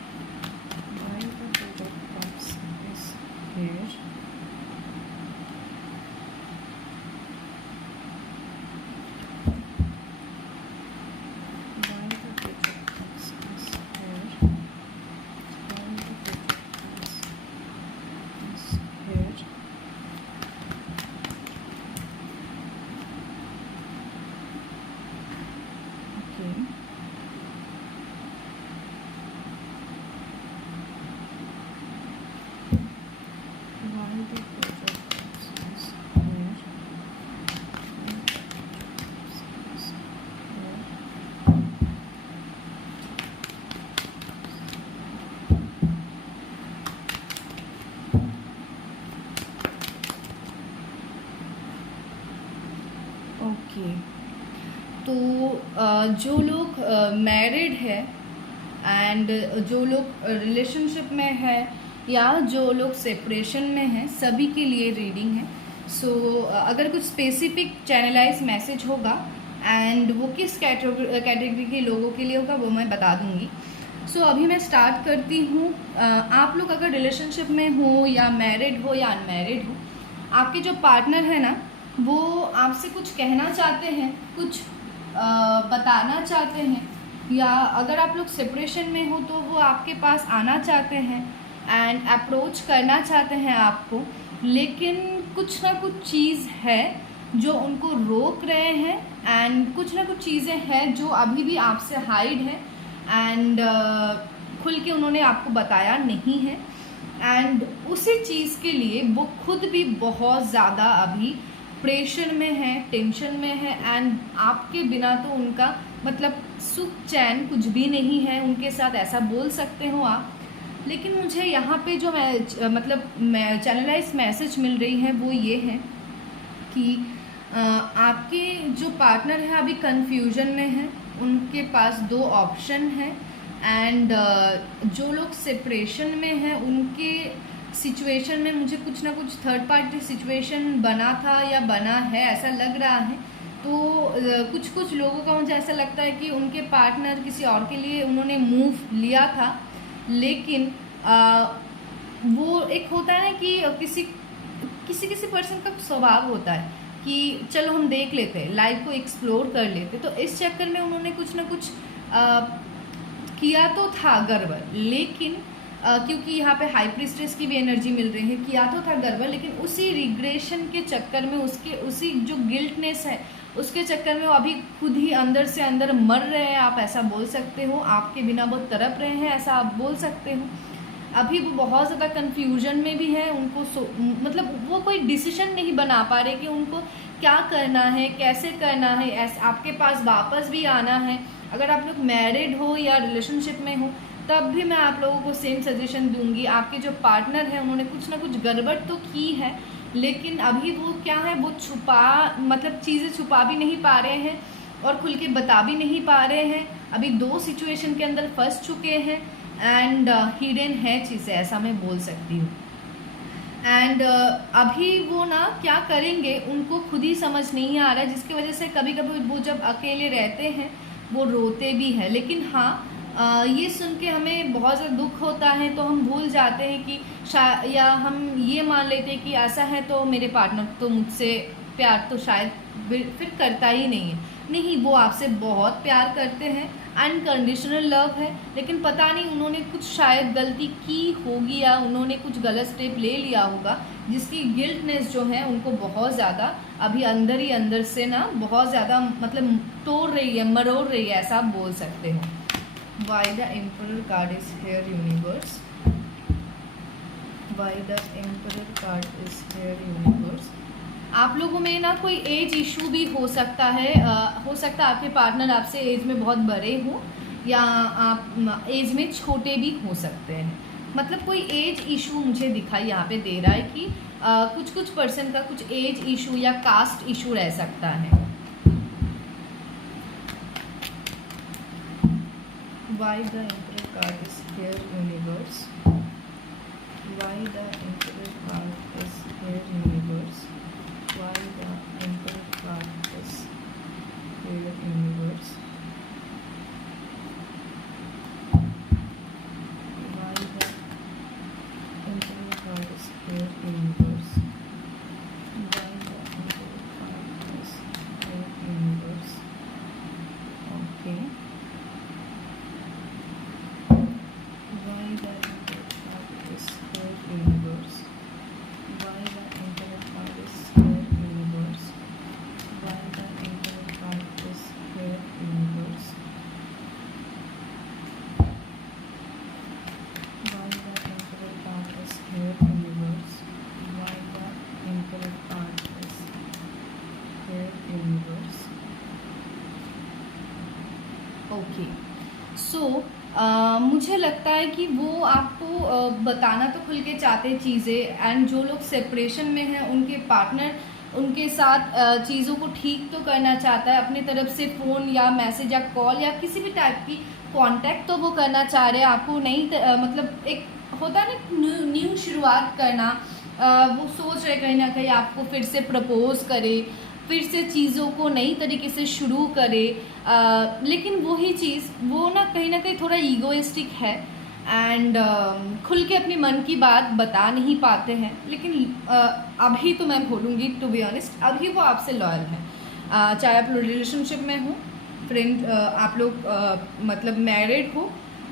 Why the Page of Cups is here. Why the Page of Cups is here. Why the Page of Cups is here. Okay. Why the Page of Cups is here. Okay, तो जो लोग married है and जो लोग relationship में है या जो लोग सेपरेशन में हैं सभी के लिए रीडिंग है। सो अगर कुछ स्पेसिफिक चैनलाइज मैसेज होगा एंड वो किस कैटेगरी के लोगों के लिए होगा वो मैं बता दूंगी। सो अभी मैं स्टार्ट करती हूँ। आप लोग अगर रिलेशनशिप में हो या मैरिड हो या अनमैरिड हो, आपके जो पार्टनर है ना वो आपसे कुछ कहना चाहते हैं, कुछ बताना चाहते हैं, या अगर आप लोग सेपरेशन में हो तो वो आपके पास आना चाहते हैं एंड अप्रोच करना चाहते हैं आपको, लेकिन कुछ ना कुछ चीज़ है जो उनको रोक रहे हैं एंड कुछ ना कुछ चीज़ें हैं जो अभी भी आपसे हाइड है एंड खुल के उन्होंने आपको बताया नहीं है। एंड उसी चीज़ के लिए वो खुद भी बहुत ज़्यादा अभी प्रेशर में है, टेंशन में है एंड आपके बिना तो उनका मतलब सुख चैन कुछ भी नहीं है उनके साथ, ऐसा बोल सकते हो आप। लेकिन मुझे यहाँ पे जो मैं चैनलाइज मैसेज मिल रही है वो ये है कि आपके जो पार्टनर है अभी कंफ्यूजन में है, उनके पास दो ऑप्शन है एंड जो लोग सेपरेशन में हैं उनके सिचुएशन में मुझे कुछ ना कुछ थर्ड पार्टी सिचुएशन बना था या बना है ऐसा लग रहा है। तो कुछ कुछ लोगों का मुझे ऐसा लगता है कि उनके पार्टनर किसी और के लिए उन्होंने मूव लिया था, लेकिन वो एक होता है ना कि किसी किसी पर्सन का स्वभाव होता है कि चलो हम देख लेते हैं, लाइफ को एक्सप्लोर कर लेते, तो इस चक्कर में उन्होंने कुछ ना कुछ किया तो था गड़बड़, लेकिन क्योंकि यहाँ पे हाई प्रीस्टेस की भी एनर्जी मिल रही है, किया तो था गड़बड़, लेकिन उसी रिग्रेशन के चक्कर में उसी जो गिल्टनेस है उसके चक्कर में वो अभी खुद ही अंदर से अंदर मर रहे हैं, आप ऐसा बोल सकते हो, आपके बिना बहुत तड़प रहे हैं ऐसा आप बोल सकते हो। अभी वो बहुत ज़्यादा कन्फ्यूजन में भी है, उनको मतलब वो कोई डिसीजन नहीं बना पा रहे कि उनको क्या करना है, कैसे करना है, ऐसे आपके पास वापस भी आना है। अगर आप लोग मैरिड हो या रिलेशनशिप में हो तब भी मैं आप लोगों को सेम सजेशन दूंगी। आपके जो पार्टनर है उन्होंने कुछ ना कुछ गड़बड़ तो की है, लेकिन अभी वो क्या है, वो चीज़ें छुपा भी नहीं पा रहे हैं और खुल के बता भी नहीं पा रहे हैं। अभी दो सिचुएशन के अंदर फंस चुके हैं एंड हिडन है चीज़ें, ऐसा मैं बोल सकती हूँ। एंड अभी वो ना क्या करेंगे उनको खुद ही समझ नहीं आ रहा है, जिसकी वजह से कभी कभी वो जब अकेले रहते हैं वो रोते भी हैं। लेकिन हाँ, ये सुन के हमें बहुत ज़्यादा दुख होता है तो हम भूल जाते हैं कि या हम ये मान लेते हैं कि ऐसा है तो मेरे पार्टनर तो मुझसे प्यार तो शायद फिर करता ही नहीं है। नहीं, वो आपसे बहुत प्यार करते हैं, अनकंडीशनल लव है, लेकिन पता नहीं उन्होंने कुछ शायद गलती की होगी या उन्होंने कुछ गलत स्टेप ले लिया होगा, जिसकी गिल्टनेस जो है उनको बहुत ज़्यादा अभी अंदर ही अंदर से ना बहुत ज़्यादा मतलब तोड़ रही है, मरोड़ रही है, ऐसा आप बोल सकते हो। Why the Emperor card is here, universe? Why the Emperor card is here, universe? आप लोगों में ना कोई एज इशू भी हो सकता है, हो सकता है आपके पार्टनर आपसे एज में बहुत बड़े हो या आप एज में छोटे भी हो सकते हैं। मतलब कोई एज इशू मुझे दिखाई यहाँ पे दे रहा है कि कुछ कुछ पर्सन का कुछ एज इशू या कास्ट इशू रह सकता है। Why the Emperor card is here, universe? Why the Emperor card is here, universe? Why the Emperor card is here, universe? Why the Emperor card is here, universe? Why the Emperor card is here, universe? Okay. Okay, so मुझे लगता है कि वो आपको बताना तो खुल के चाहते चीज़ें, एंड जो लोग सेपरेशन में हैं उनके पार्टनर उनके साथ चीज़ों को ठीक तो करना चाहता है, अपने तरफ से फ़ोन या मैसेज या कॉल या किसी भी टाइप की कांटेक्ट तो वो करना चाह रहे हैं आपको मतलब एक होता है ना न्यू शुरुआत करना। वो सोच रहे कहीं ना कहीं आपको फिर से प्रपोज करे, फिर से चीज़ों को नई तरीके से शुरू करे। लेकिन वही चीज़ वो ना कहीं थोड़ा ईगोइस्टिक है एंड खुल के अपने मन की बात बता नहीं पाते हैं। लेकिन अभी तो मैं बोलूँगी टू बी ऑनेस्ट, अभी वो आपसे लॉयल है। चाहे आप रिलेशनशिप में हो, फ्रेंड, आप लोग मतलब मैरिड हो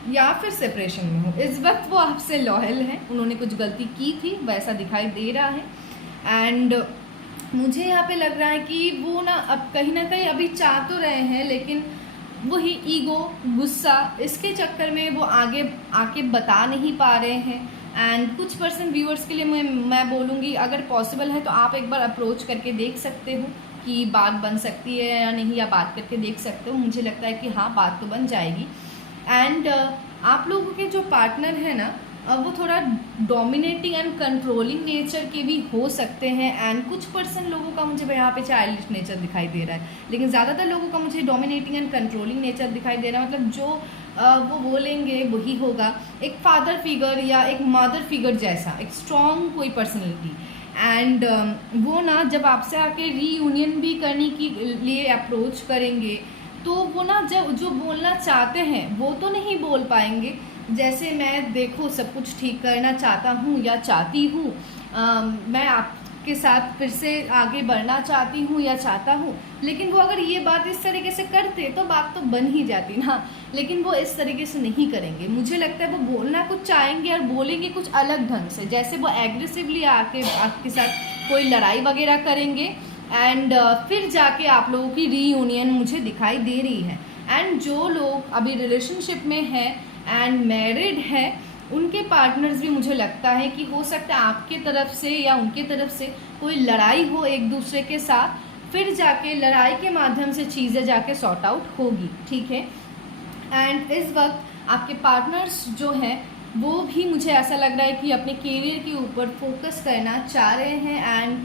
या फिर सेपरेशन में हो, इस वक्त वो आपसे लॉयल है। उन्होंने कुछ गलती की थी, वैसा दिखाई दे रहा है। एंड मुझे यहाँ पे लग रहा है कि वो ना अब कहीं ना कहीं अभी चाह तो रहे हैं, लेकिन वही ईगो, गुस्सा, इसके चक्कर में वो आगे आके बता नहीं पा रहे हैं। एंड कुछ पर्सन व्यूअर्स के लिए मैं बोलूँगी, अगर पॉसिबल है तो आप एक बार अप्रोच करके देख सकते हो कि बात बन सकती है या नहीं, या बात करके देख सकते हो। मुझे लगता है कि हाँ, बात तो बन जाएगी। एंड आप लोगों के जो पार्टनर है ना, वो थोड़ा डोमिनेटिंग एंड कंट्रोलिंग नेचर के भी हो सकते हैं। एंड कुछ पर्सन लोगों का मुझे यहाँ पे चाइल्डिश नेचर दिखाई दे रहा है, लेकिन ज़्यादातर लोगों का मुझे डोमिनेटिंग एंड कंट्रोलिंग नेचर दिखाई दे रहा है। मतलब जो वो बोलेंगे वही होगा। एक फादर फिगर या एक मदर फिगर जैसा एक स्ट्रॉन्ग कोई पर्सनैलिटी। एंड वो ना जब आपसे आके रीयूनियन भी करने के लिए अप्रोच करेंगे, तो वो ना जब जो बोलना चाहते हैं वो तो नहीं बोल पाएंगे। जैसे मैं देखो सब कुछ ठीक करना चाहता हूँ या चाहती हूँ, मैं आपके साथ फिर से आगे बढ़ना चाहती हूँ या चाहता हूँ, लेकिन वो अगर ये बात इस तरीके से करते तो बात तो बन ही जाती ना। लेकिन वो इस तरीके से नहीं करेंगे। मुझे लगता है वो बोलना कुछ चाहेंगे और बोलेंगे कुछ अलग ढंग से। जैसे वो एग्रेसिवली आके आपके साथ कोई लड़ाई वगैरह करेंगे एंड फिर जाके आप लोगों की रीयूनियन मुझे दिखाई दे रही है। एंड जो लोग अभी रिलेशनशिप में हैं एंड मैरिड है, उनके पार्टनर्स भी मुझे लगता है कि हो सकता है आपके तरफ से या उनके तरफ से कोई लड़ाई हो एक दूसरे के साथ, फिर जाके लड़ाई के माध्यम से चीज़ें जाके सॉर्ट आउट होगी, ठीक है। एंड इस वक्त आपके पार्टनर्स जो हैं वो भी मुझे ऐसा लग रहा है कि अपने करियर के ऊपर फोकस करना चाह रहे हैं। एंड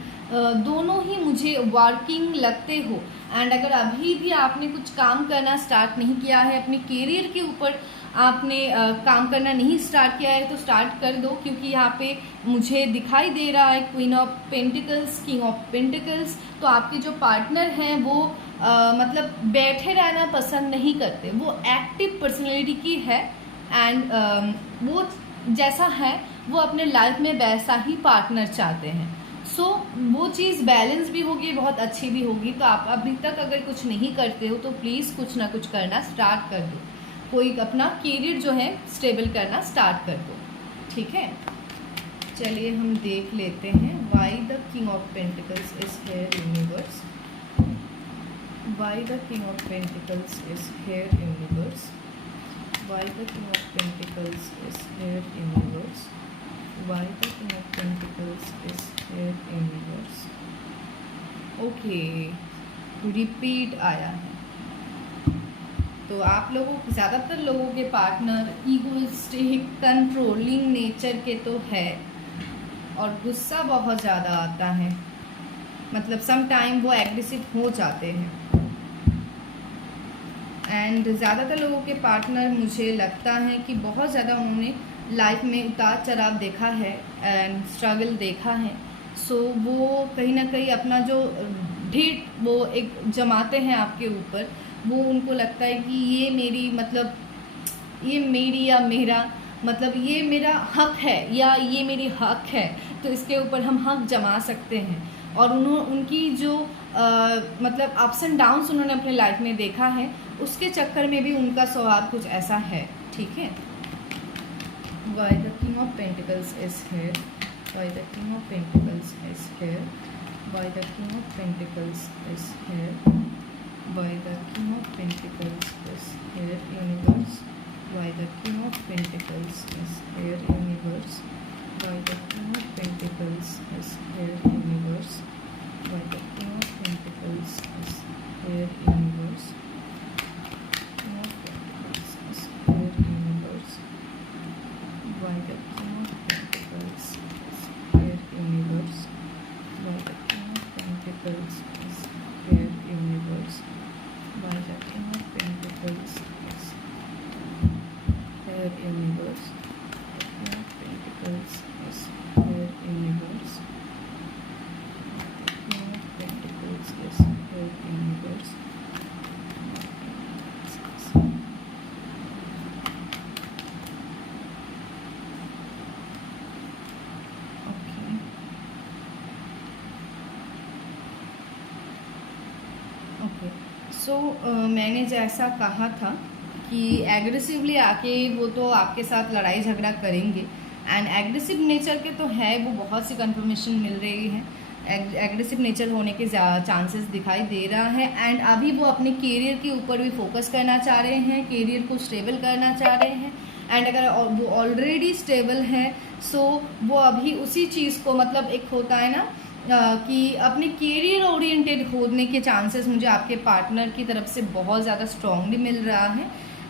दोनों ही मुझे वर्किंग लगते हो। एंड अगर अभी भी आपने कुछ काम करना स्टार्ट नहीं किया है, अपने करियर के ऊपर आपने काम करना नहीं स्टार्ट किया है, तो स्टार्ट कर दो। क्योंकि यहाँ पे मुझे दिखाई दे रहा है queen of pentacles, king of pentacles. तो आपके जो पार्टनर हैं वो मतलब बैठे रहना पसंद नहीं करते, वो एक्टिव पर्सनैलिटी की है। एंड वो जैसा है वो अपने लाइफ में वैसा ही पार्टनर चाहते हैं। सो वो चीज़ बैलेंस भी होगी, बहुत अच्छी भी होगी। तो आप अभी तक अगर कुछ नहीं करते हो तो प्लीज़ कुछ ना कुछ करना स्टार्ट कर दो, कोई अपना करियर जो है स्टेबल करना स्टार्ट कर दो, ठीक है। चलिए हम देख लेते हैं why the king of pentacles is here universe, why the king of pentacles is here universe, why the king of pentacles is here universe, why the king of pentacles is here universe. Okay, repeat आया है। तो आप लोगों, ज़्यादातर लोगों के partner egoistic, controlling nature के तो है और गुस्सा बहुत ज़्यादा आता है। मतलब सम टाइम वो एग्रेसिव हो जाते हैं। एंड ज़्यादातर लोगों के पार्टनर मुझे लगता है कि बहुत ज़्यादा उन्होंने लाइफ में उतार चढ़ाव देखा है एंड स्ट्रगल देखा है। सो वो कहीं ना कहीं अपना जो ढीठ वो एक जमाते हैं आपके ऊपर, वो उनको लगता है कि ये मेरी मतलब ये मेरी या मेरा मतलब ये मेरा हक है या ये मेरी हक है, तो इसके ऊपर हम हक जमा सकते हैं। और उनकी जो मतलब अप्स एंड डाउन्स उन्होंने अपने लाइफ में देखा है, उसके चक्कर में भी उनका स्वभाव कुछ ऐसा है, ठीक है। Why the king of pentacles is here, why the king of pentacles is here, why the king of pentacles is here, why the king of pentacles is here universe, why the king of pentacles is here universe, why the king of pentacles is here universe, why the king of pentacles is here universe, king of pentacles is here universe, why the king of pentacles is here universe, why the king of pentacles here universe. Here Pentacles is here universe. Here Pentacles is here universe. सो मैंने जैसा कहा था कि aggressively आके वो तो आपके साथ लड़ाई झगड़ा करेंगे, एंड एग्रेसिव नेचर के तो है, वो बहुत सी कंफर्मेशन मिल रही है, एग्रेसिव नेचर होने के चांसेस दिखाई दे रहा है। एंड अभी वो अपने करियर के ऊपर भी फोकस करना चाह रहे हैं, करियर को स्टेबल करना चाह रहे हैं। एंड अगर वो ऑलरेडी स्टेबल है सो वो अभी उसी चीज़ को, मतलब एक होता है ना कि अपने करियर ओरिएंटेड होने के चांसेस मुझे आपके पार्टनर की तरफ से बहुत ज़्यादा स्ट्रांगली मिल रहा है।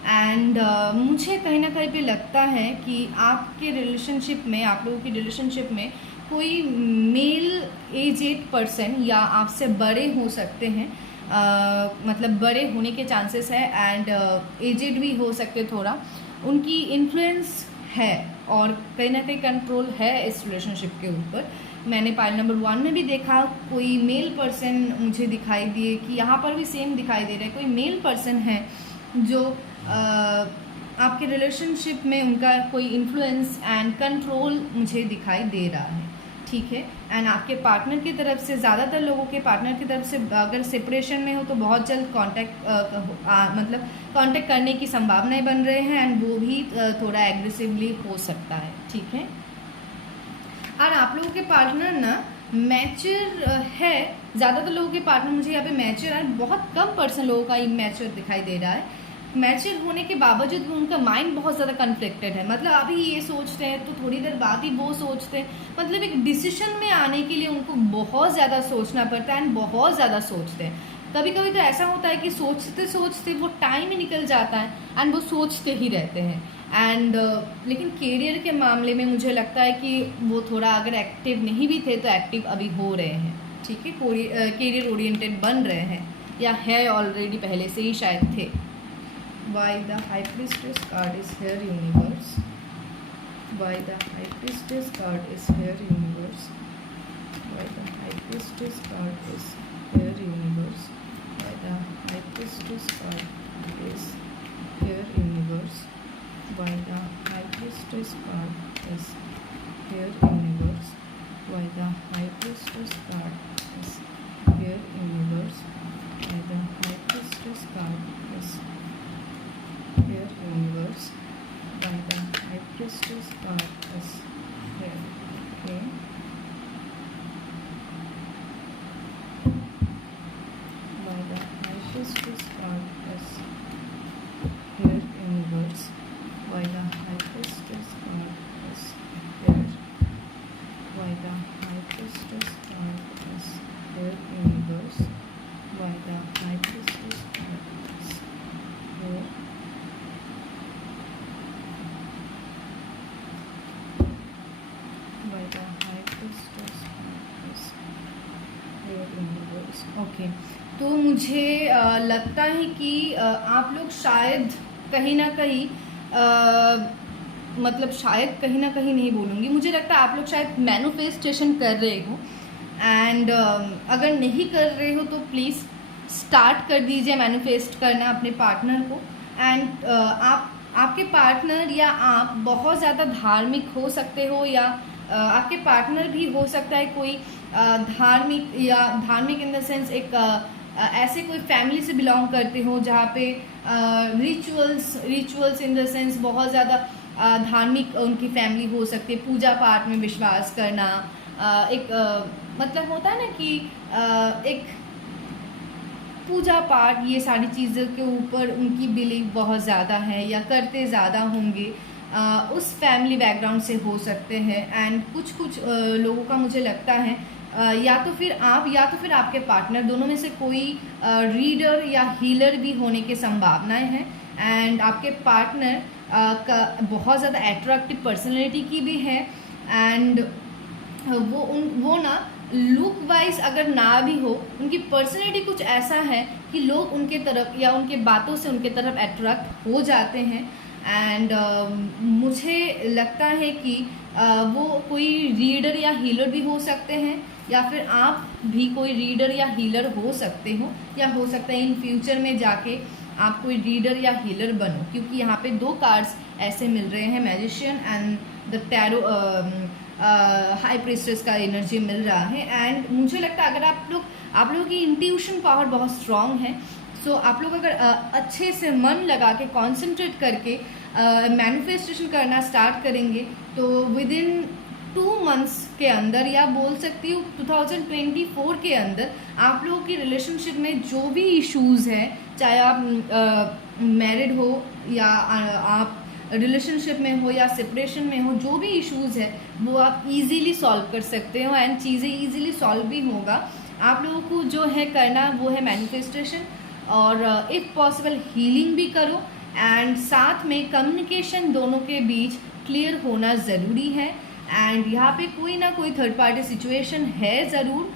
एंड मुझे कहीं ना कहीं पे लगता है कि आपके रिलेशनशिप में, आप लोगों की रिलेशनशिप में कोई मेल एजेड पर्सन या आपसे बड़े हो सकते हैं, मतलब बड़े होने के चांसेस है, एंड एजेड भी हो सकते थोड़ा, उनकी इन्फ्लुएंस है और कहीं ना कहीं कंट्रोल है इस रिलेशनशिप के ऊपर। मैंने पाइल नंबर 1 में भी देखा कोई मेल पर्सन मुझे दिखाई दिए, कि यहाँ पर भी सेम दिखाई दे रहा है, कोई मेल पर्सन है जो आपके रिलेशनशिप में उनका कोई इन्फ्लुएंस एंड कंट्रोल मुझे दिखाई दे रहा है, ठीक है। एंड आपके पार्टनर की तरफ से, ज़्यादातर लोगों के पार्टनर की तरफ से अगर सेपरेशन में हो तो बहुत जल्द मतलब कांटेक्ट करने की संभावनाएं बन रहे हैं, एंड वो भी थोड़ा एग्रेसिवली हो सकता है, ठीक है। और आप लोगों के पार्टनर ना मैच्योर है, ज़्यादातर लोगों के पार्टनर मुझे यहाँ पे मैच्योर है, बहुत कम पर्सन लोगों का मैच्योर दिखाई दे रहा है। मैच्योर होने के बावजूद भी उनका माइंड बहुत ज़्यादा कन्फ्लिक्टेड है, मतलब अभी ये सोचते हैं तो थोड़ी देर बाद ही वो सोचते हैं, मतलब एक डिसीजन में आने के लिए उनको बहुत ज़्यादा सोचना पड़ता है, एंड बहुत ज़्यादा सोचते हैं। कभी कभी तो ऐसा होता है कि सोचते सोचते वो टाइम ही निकल जाता है एंड वो सोचते ही रहते हैं। एंड लेकिन करियर के मामले में मुझे लगता है कि वो थोड़ा, अगर एक्टिव नहीं भी थे तो एक्टिव अभी हो रहे हैं, ठीक है, करियर ओरिएंटेड बन रहे हैं, या है ऑलरेडी पहले से ही शायद थे। Why the High Priestess card is here universe? Why the High Priestess card is here universe? Why the High Priestess card is here universe? Why the High Priestess card is here universe? Why the High Priestess card is here universe? Why the High Priestess card is here universe? Why the High Priestess card is here universe? Why the High Priestess card is here? Okay. Why the High Priestess card is here universe? Why the High Priestess card is here? Why the High Priestess card is here universe? Why the High Priestess card is here? Okay तो मुझे लगता है कि आप लोग शायद कहीं ना कहीं, मतलब शायद कहीं ना कहीं नहीं बोलूँगी, मुझे लगता है आप लोग शायद मैनिफेस्टेशन कर रहे हो, एंड अगर नहीं कर रहे हो तो प्लीज़ स्टार्ट कर दीजिए मैनिफेस्ट करना अपने पार्टनर को। एंड आपके पार्टनर या आप बहुत ज़्यादा धार्मिक हो सकते हो, या आपके पार्टनर भी हो सकता है कोई धार्मिक, या धार्मिक इन द सेंस एक ऐसे कोई फैमिली से बिलोंग करते हो जहाँ पे रिचुअल्स इन द सेंस बहुत ज़्यादा धार्मिक उनकी फैमिली हो सकती है, पूजा पाठ में विश्वास करना, एक मतलब होता है ना कि एक पूजा पाठ, ये सारी चीज़ों के ऊपर उनकी बिलीव बहुत ज़्यादा है या करते ज़्यादा होंगे, उस फैमिली बैकग्राउंड से हो सकते हैं। एंड कुछ लोगों का मुझे लगता है या तो फिर आप या तो फिर आपके पार्टनर, दोनों में से कोई रीडर या हीलर भी होने की संभावनाएं हैं। एंड आपके पार्टनर का बहुत ज़्यादा एट्रैक्टिव पर्सनैलिटी की भी है, एंड वो ना लुक वाइज अगर ना भी हो, उनकी पर्सनैलिटी कुछ ऐसा है कि लोग उनके तरफ या उनके बातों से उनके तरफ अट्रैक्ट हो जाते हैं। एंड मुझे लगता है कि वो कोई रीडर या हीलर भी हो सकते हैं, या फिर आप भी कोई रीडर या हीलर हो सकते हो, या हो सकता है इन फ्यूचर में जाके आप कोई रीडर या हीलर बनो, क्योंकि यहाँ पे 2 कार्ड्स ऐसे मिल रहे हैं, magician and the tarot high priestess का एनर्जी मिल रहा है। एंड मुझे लगता है अगर आप लोगों की इंट्यूशन पावर बहुत स्ट्रांग है, सो आप लोग अगर अच्छे से मन लगा के कॉन्सेंट्रेट करके मैनिफेस्टेशन करना स्टार्ट करेंगे तो विद इन 2 मंथ्स के अंदर, या बोल सकती हूँ 2024 के अंदर, आप लोगों की रिलेशनशिप में जो भी इश्यूज हैं, चाहे आप मैरिड हो या आप रिलेशनशिप में हो या सेपरेशन में हो, जो भी इश्यूज है वो आप इजीली सॉल्व कर सकते हो एंड चीज़ें इजीली सॉल्व भी होगा। आप लोगों को जो है करना वो है मैनिफेस्टेशन, और इफ़ पॉसिबल हीलिंग भी करो, एंड साथ में कम्युनिकेशन दोनों के बीच क्लियर होना ज़रूरी है। एंड यहाँ पे कोई ना कोई थर्ड पार्टी सिचुएशन है ज़रूर,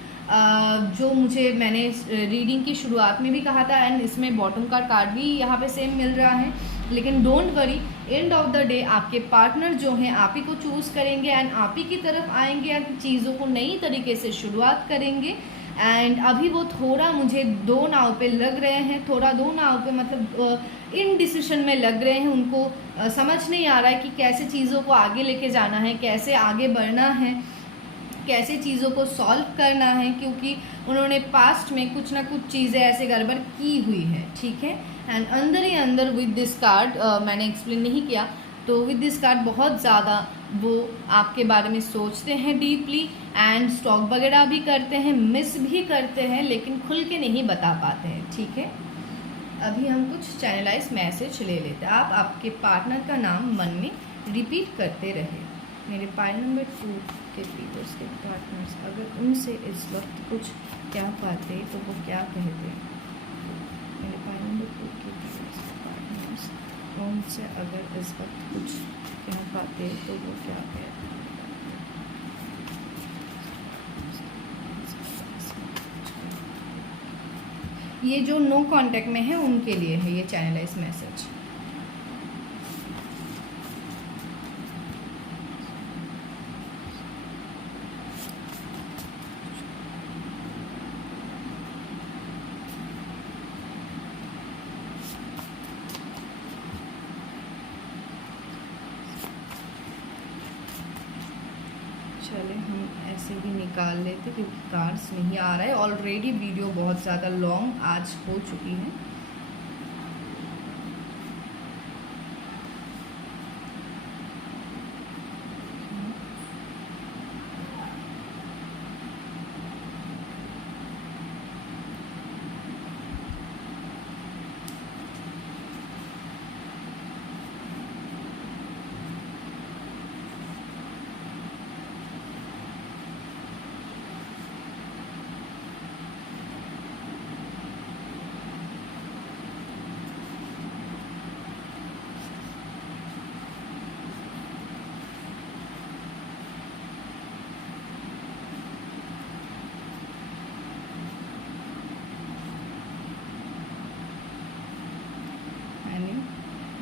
जो मैंने रीडिंग की शुरुआत में भी कहा था, एंड इसमें बॉटम का कार्ड भी यहाँ पे सेम मिल रहा है। लेकिन don't worry, end of the day आपके पार्टनर जो हैं आप ही को चूज़ करेंगे एंड आप ही की तरफ आएंगे एंड चीज़ों को नई तरीके से शुरुआत करेंगे। एंड अभी वो थोड़ा मुझे 2 नाव पे लग रहे हैं, थोड़ा 2 नाव पे मतलब इन डिसीजन में लग रहे हैं। उनको समझ नहीं आ रहा है कि कैसे चीज़ों को आगे लेके जाना है, कैसे आगे बढ़ना है, कैसे चीज़ों को सॉल्व करना है, क्योंकि उन्होंने पास्ट में कुछ ना कुछ चीज़ें ऐसे गड़बड़ की हुई है, ठीक है। एंड अंदर ही अंदर विद दिस कार्ड, मैंने एक्सप्लेन नहीं किया, तो विद दिस कार्ड बहुत ज़्यादा वो आपके बारे में सोचते हैं डीपली, एंड स्टॉक वगैरह भी करते हैं, मिस भी करते हैं, लेकिन खुल के नहीं बता पाते हैं, ठीक है। अभी हम कुछ चैनलाइज मैसेज ले लेते हैं। आप आपके पार्टनर का नाम मन में रिपीट करते रहे। मेरे पाइल नंबर 2 के लीडर्स के पार्टनर्स अगर उनसे इस वक्त कुछ क्या पाते तो वो क्या कहते। मेरे पाइल नंबर 2 के लीडर्स के पार्टनर्स उनसे अगर इस वक्त कुछ क्या पाते तो वो क्या कहते। ये जो नो कांटेक्ट में है उनके लिए है ये चैनलाइज मैसेज। चले हम ऐसे ही निकाल लेते क्योंकि कार्ड्स नहीं आ रहा है। ऑलरेडी वीडियो बहुत ज़्यादा लॉन्ग आज हो चुकी है।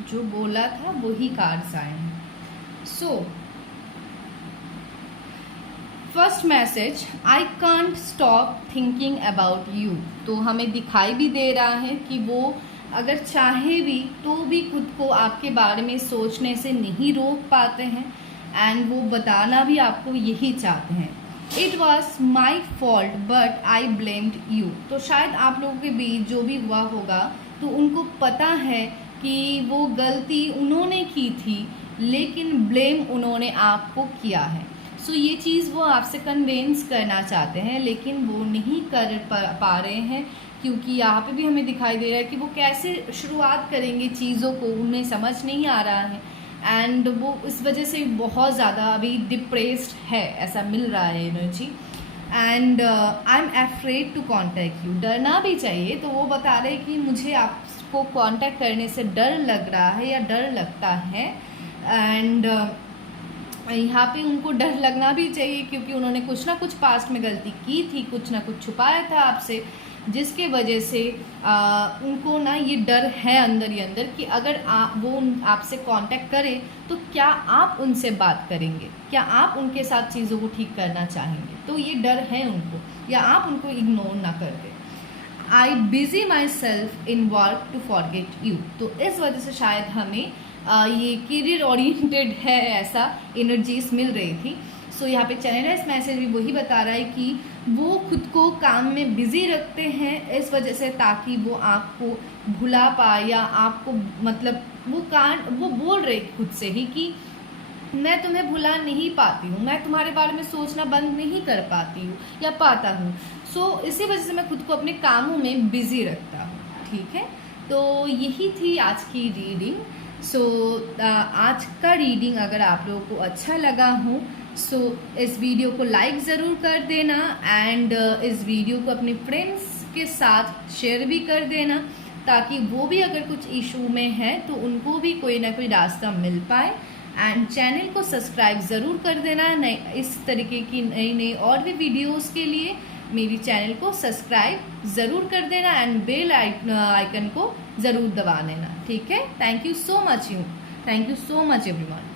जो बोला था वही कार्ड्स आए हैं। So first message, I can't stop thinking about you. तो हमें दिखाई भी दे रहा है कि वो अगर चाहे भी तो भी खुद को आपके बारे में सोचने से नहीं रोक पाते हैं, एंड वो बताना भी आपको यही चाहते हैं। It was my fault but I blamed you. तो शायद आप लोगों के बीच जो भी हुआ होगा तो उनको पता है कि वो गलती उन्होंने की थी, लेकिन ब्लेम उन्होंने आपको किया है। सो ये चीज़ वो आपसे कन्वेंस करना चाहते हैं, लेकिन वो नहीं कर पा रहे हैं, क्योंकि यहाँ पे भी हमें दिखाई दे रहा है कि वो कैसे शुरुआत करेंगे चीज़ों को, उन्हें समझ नहीं आ रहा है, एंड वो इस वजह से बहुत ज़्यादा अभी डिप्रेस्ड है, ऐसा मिल रहा है energy. And I am afraid to contact you. डरना भी चाहिए, तो वो बता रहे हैं कि मुझे आपको कांटेक्ट करने से डर लग रहा है या डर लगता है। एंड यहाँ पे उनको डर लगना भी चाहिए, क्योंकि उन्होंने कुछ ना कुछ पास्ट में गलती की थी, कुछ ना कुछ छुपाया था आपसे। जिसके वजह से उनको ना ये डर है अंदर ही अंदर कि अगर वो आपसे कांटेक्ट करें तो क्या आप उनसे बात करेंगे, क्या आप उनके साथ चीज़ों को ठीक करना चाहेंगे। तो ये डर है उनको, या आप उनको इग्नोर ना कर दें। I busy myself in work to forget you. तो इस वजह से शायद हमें ये करियर ओरिएंटेड है, ऐसा एनर्जीज मिल रही थी। सो यहाँ पे चैनलाइज मैसेज भी वही बता रहा है कि वो खुद को काम में बिजी रखते हैं इस वजह से, ताकि वो आपको भुला पाए, या आपको मतलब वो बोल रहे खुद से ही कि मैं तुम्हें भुला नहीं पाती हूँ, मैं तुम्हारे बारे में सोचना बंद नहीं कर पाती हूँ या पाता हूँ। सो इसी वजह से मैं खुद को अपने कामों में बिजी रखता हूँ। ठीक है, तो यही थी आज की रीडिंग। सो आज का रीडिंग अगर आप लोगों को अच्छा लगा हो सो इस वीडियो को लाइक ज़रूर कर देना, एंड इस वीडियो को अपने फ्रेंड्स के साथ शेयर भी कर देना, ताकि वो भी अगर कुछ इशू में है तो उनको भी कोई ना कोई रास्ता मिल पाए। एंड चैनल को सब्सक्राइब ज़रूर कर देना इस तरीके की नई नई और भी वीडियोस के लिए मेरी चैनल को सब्सक्राइब ज़रूर कर देना, एंड बेल आइकन को ज़रूर दबा देना। ठीक है, thank you so much everyone.